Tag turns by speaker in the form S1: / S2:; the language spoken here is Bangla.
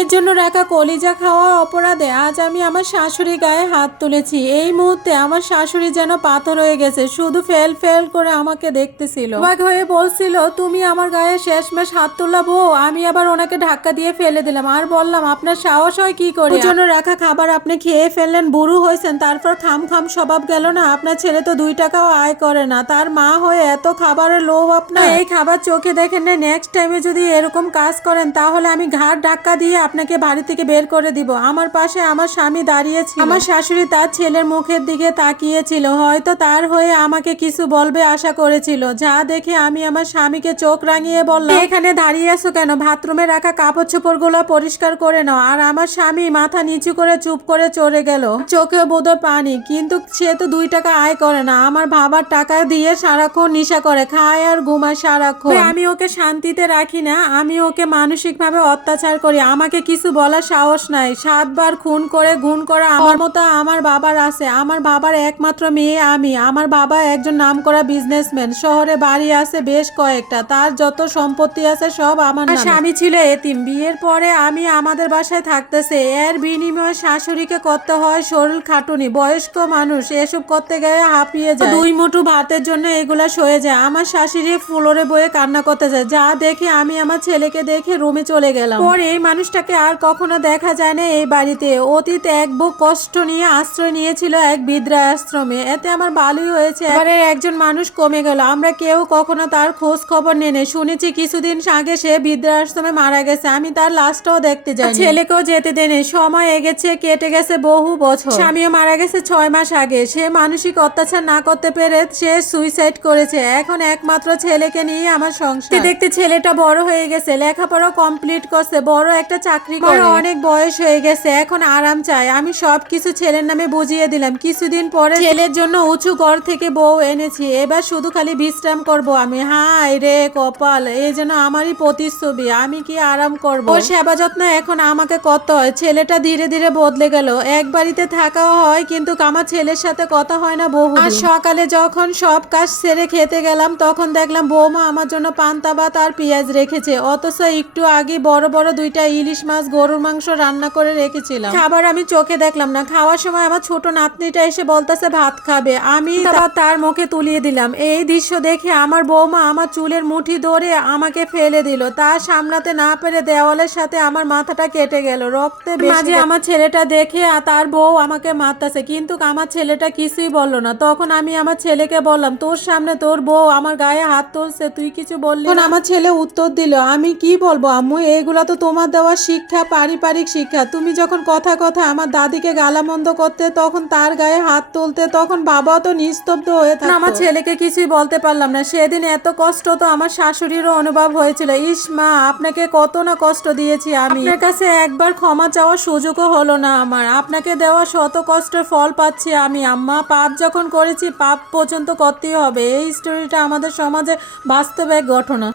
S1: ছেলের জন্য রাখা কলিজা খাওয়ার অপরাধে আজ আমি আমার শাশুড়ি গায়ে হাত তুলেছি। এই মুহূর্তে আমার শাশুড়ি যেন পাথর হয়ে গেছে, শুধু ফেল ফেল করে আমাকে দেখতেছিল। হয়ে বলছিল, তুমি আমার গায়ে শেষমেশ হাত তুললা বউ, আমি আবার ওনাকে ধাক্কা দিয়ে ফেলে দিলাম। আর বললাম, আপনার সাহস হয় কি করে? জন্য রাখা খাবার আপনি খেয়ে ফেললেন, বুড়ু হয়েছেন, তারপর খাম খাম স্বভাব গেল না, আপনার ছেলে তো দুই টাকাও আয় করে না, তার মা হয়ে এত খাবারের লোভ আপনার? এই খাবার চোখে দেখেন না নেক্সট টাইমে যদি এরকম কাজ করেন, তাহলে আমি ঘাট ধাক্কা দিয়ে আপনাকে বাড়ি থেকে বের করে দিব। আমার পাশে আমার স্বামী দাঁড়িয়েছিল। আমার শাশুড়ি তার ছেলের মুখের দিকে তাকিয়েছিল। হয়তো তার হয়ে আমাকে কিছু বলবে আশা করেছিল। যা দেখে আমি আমার স্বামীকে চোখ রাঙিয়ে বললাম এখানে দাঁড়িয়ে আছো কেন? বাথরুমে রাখা কাপড় চোপড়গুলো পরিষ্কার করে নাও। আর আমার স্বামী মাথা নিচু করে চুপ করে চলে গেল চোখে বোধ পানি। কিন্তু সে তো দুই টাকা আয় করে না। আমার ভাবার টাকা দিয়ে সারাক্ষণ নিশা করে, খায় আর ঘুমায় সারাক্ষণ। আমি ওকে শান্তিতে রাখি না। আমি ওকে মানসিকভাবে অত্যাচার করি। আমাকে কিছু বলার সাহস নাই। সাতবার খুন করে গুণ করা আমার মতো আমার বাবার আছে। আমার বাবার একমাত্র মেয়ে আমি। আমার বাবা একজন নামকরা বিজনেসম্যান শহরে বাড়ি আছে বেশ কয়েকটা। তার যত সম্পত্তি আছে সব আমার স্বামী ছিল এতিম। বিয়ের পরে আমি আমাদের বাসায় থাকতেছে। এর বিনিময়ে শাশুড়িকে করতে হয় শরীর খাটুনি। বয়স্ক মানুষ এসব করতে গেলে হাঁপিয়ে যায়। দুই মুঠো ভাতের জন্য এগুলা সয়ে যায়। আমার শাশুড়ি ফ্লোরে বয়ে কান্না করতে যায়। যা দেখে আমি আমার ছেলেকে দেখে রুমে চলে গেলাম। পরে এই মানুষটাকে আর কখনো দেখা যায় না এই বাড়িতে। অতীত এক বুক কষ্ট নিয়ে আশ্রয় নিয়েছিল এক বৃদ্ধা আশ্রমে এতে আমার ভালোই হয়েছে। এবারে একজন মানুষ কমে গেল। আমরা কেউ কখনো তার খোঁজ খবর নেনে শুনেছি কিছুদিন আগে সে বৃদ্ধাশ্রমে মারা গেছে। আমি তার লাশটাও দেখতে যাই ছেলেকেও যেতে দেনে সময় এগেছে, কেটে গেছে বহু বছর। স্বামীও মারা গেছে ছয় মাস আগে। সে মানসিক অত্যাচার না করতে পেরে সে সুইসাইড করেছে। এখন একমাত্র ছেলেকে নিয়ে আমার সংসার। দেখতে ছেলেটা বড় হয়ে গেছে। লেখাপড়া কমপ্লিট করছে। বড় একটা করে। অনেক বয়স হয়ে গেছে এখন আরাম চাই। আমি সব কিছু ছেলের নামে বুঝিয়ে দিলাম। কিছুদিন পরে ছেলের জন্য উঁচু ঘর থেকে বউ এনেছি। এবার শুধু খালি বিশ্রাম করব আমি। হাই রে কপাল এই যেন আমারই প্রতিচ্ছবি। আমি কি আরাম করব? ও সেবা যত্ন এখন আমাকে কত হয়। ছেলেটা ধীরে ধীরে বদলে গেল। এক বাড়িতে থাকাও হয় কিন্তু আমার ছেলের সাথে কথা হয় না বহু আর সকালে যখন সব কাজ সেরে খেতে গেলাম তখন দেখলাম বৌমা আমার জন্য পান্তা ভাত আর পেঁয়াজ রেখেছে। অথচ একটু আগে বড় বড় দুইটা ইলিশ মাছ গরুর মাংস রান্না করে রেখেছিলাম। খাবার আমি চোখে দেখলাম না। খাওয়ার সময় আমার ছোট নাতনিটা এসে বলতেছে ভাত খাবে। আমি তার মুখে তুলিয়ে দিলাম। এই দৃশ্য দেখে আমার বৌমা আমার চুলের মুঠি ধরে আমাকে ফেলে দিল। তা সামলাতে না পেরে দেওয়ালের সাথে আমার মাথাটা কেটে গেল। রক্তে মাঝে আমার ছেলেটা দেখে তার বউ আমাকে মারতেছে। কিন্তু আমার ছেলেটা কিছুই বলল না। তখন আমি আমার ছেলেকে বললাম তোর সামনে তোর বউ আমার গায়ে হাত তুলছে তুই কিছু বললি আমার ছেলে উত্তর দিল আমি কি বলব আম্মু? এগুলা তো তোমার দেওয়া শিক্ষা পারিবারিক শিক্ষা। তুমি যখন কথা কথা আমার দাদিকে গালামন্দ করতে তখন তার গায়ে হাত তুলতে তখন বাবাও তো নিস্তব্ধ হয়ে থাকে আমার ছেলেকে কিছুই বলতে পারলাম না। সেদিন এত কষ্ট তো আমার শাশুড়িরও অনুভব হয়েছিল। ইস মা আপনাকে কত না কষ্ট দিয়েছি আমি। আপনার কাছে একবার ক্ষমা চাওয়ার সুযোগও হলো না আমার। আপনাকে দেওয়া শত কষ্টের ফল পাচ্ছি আমি। আম্মা পাপ যখন করেছি পাপ পর্যন্ত করতেই হবে। এই স্টোরিটা আমাদের সমাজে বাস্তব এক ঘটনা।